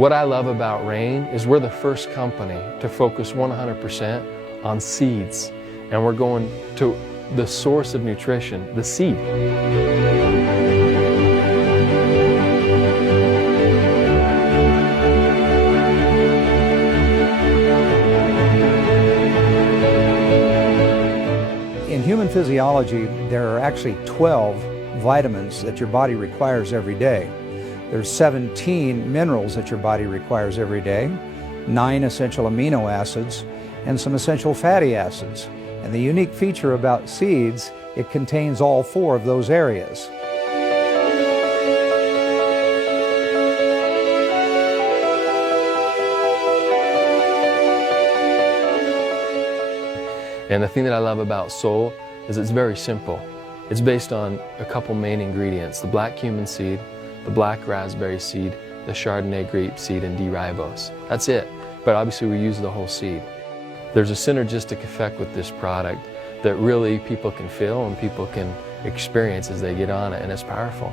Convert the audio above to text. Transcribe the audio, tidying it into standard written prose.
What I love about Rain is we're the first company to focus 100% on seeds, and we're going to the source of nutrition, the seed. In human physiology, there are actually 12 vitamins that your body requires every day. There's 17 minerals that your body requires every day, 9 essential amino acids, and some essential fatty acids. And the unique feature about seeds, it contains all 4 of those areas. And the thing that I love about Soul is it's very simple. It's based on a couple main ingredients: the black cumin seed, the black raspberry seed, the Chardonnay grape seed, and D-ribose. That's it. But obviously we use the whole seed. There's a synergistic effect with this product that really people can feel and people can experience as they get on it, and it's powerful.